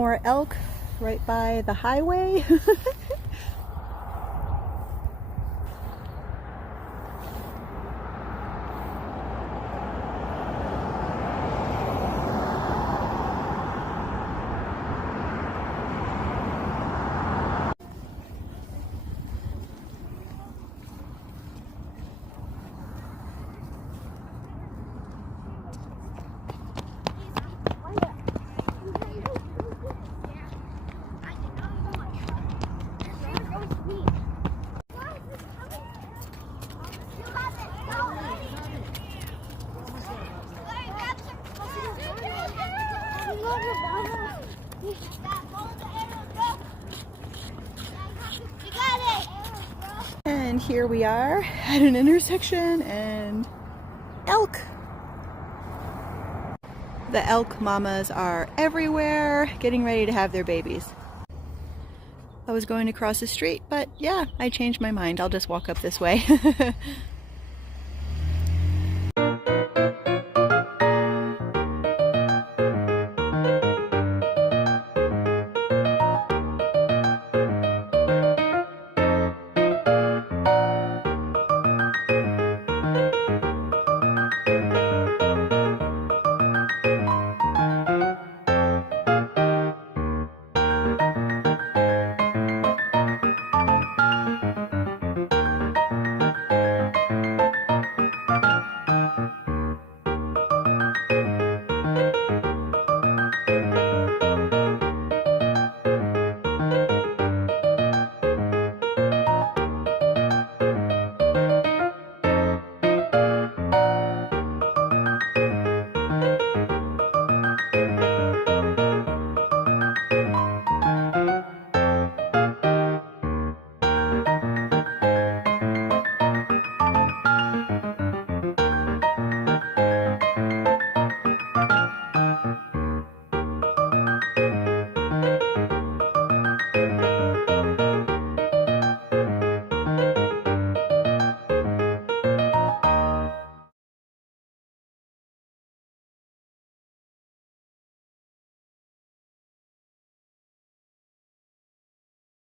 More elk right by the highway. And here we are at an intersection and elk. The elk mamas are everywhere getting ready to have their babies. I was going to cross the street, but yeah, I changed my mind. I'll just walk up this way.